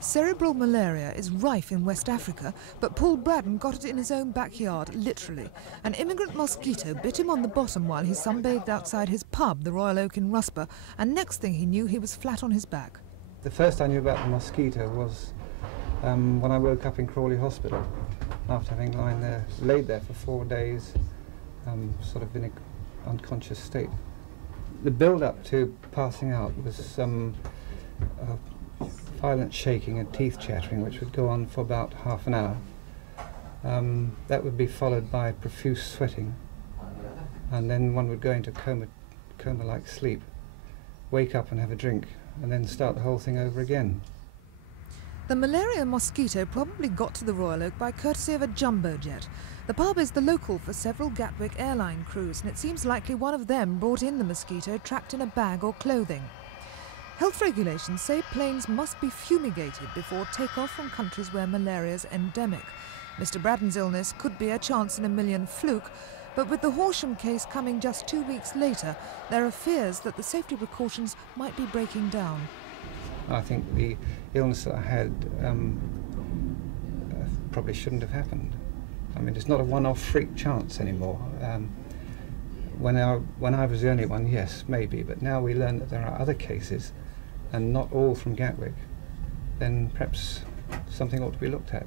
Cerebral malaria is rife in West Africa, but Paul Braddon got it in his own backyard, literally. An immigrant mosquito bit him on the bottom while he sunbathed outside his pub, the Royal Oak in Rusper, and next thing he knew, he was flat on his back. The first I knew about the mosquito was when I woke up in Crawley Hospital, after having laid there for 4 days, sort of in an unconscious state. The build-up to passing out was violent shaking and teeth chattering, which would go on for about half an hour. That would be followed by profuse sweating, and then one would go into coma-like sleep, wake up and have a drink, and then start the whole thing over again. The malaria mosquito probably got to the Royal Oak by courtesy of a jumbo jet. The pub is the local for several Gatwick airline crews, and it seems likely one of them brought in the mosquito trapped in a bag or clothing. Health regulations say planes must be fumigated before takeoff from countries where malaria is endemic. Mr. Braddon's illness could be a chance-in-a-million fluke, but with the Horsham case coming just 2 weeks later, there are fears that the safety precautions might be breaking down. I think the illness that I had probably shouldn't have happened. I mean, it's not a one-off freak chance anymore. When I was the only one, yes, maybe, but now we learn that there are other cases, and not all from Gatwick. Then perhaps something ought to be looked at.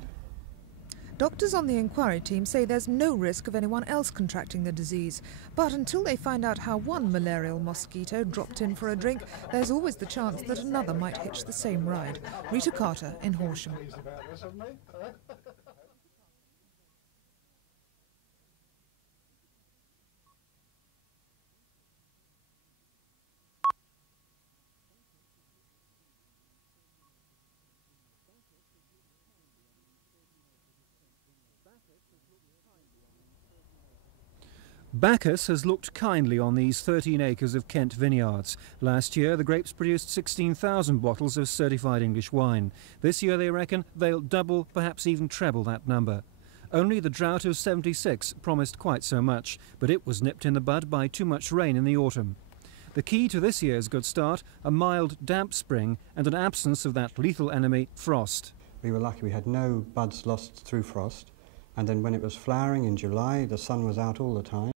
Doctors on the inquiry team say there's no risk of anyone else contracting the disease. But until they find out how one malarial mosquito dropped in for a drink, there's always the chance that another might hitch the same ride. Rita Carter in Horsham. Bacchus has looked kindly on these 13 acres of Kent vineyards. Last year, the grapes produced 16,000 bottles of certified English wine. This year, they reckon, they'll double, perhaps even treble that number. Only the drought of '76 promised quite so much, but it was nipped in the bud by too much rain in the autumn. The key to this year's good start, a mild, damp spring and an absence of that lethal enemy, frost. We were lucky we had no buds lost through frost, and then when it was flowering in July, the sun was out all the time.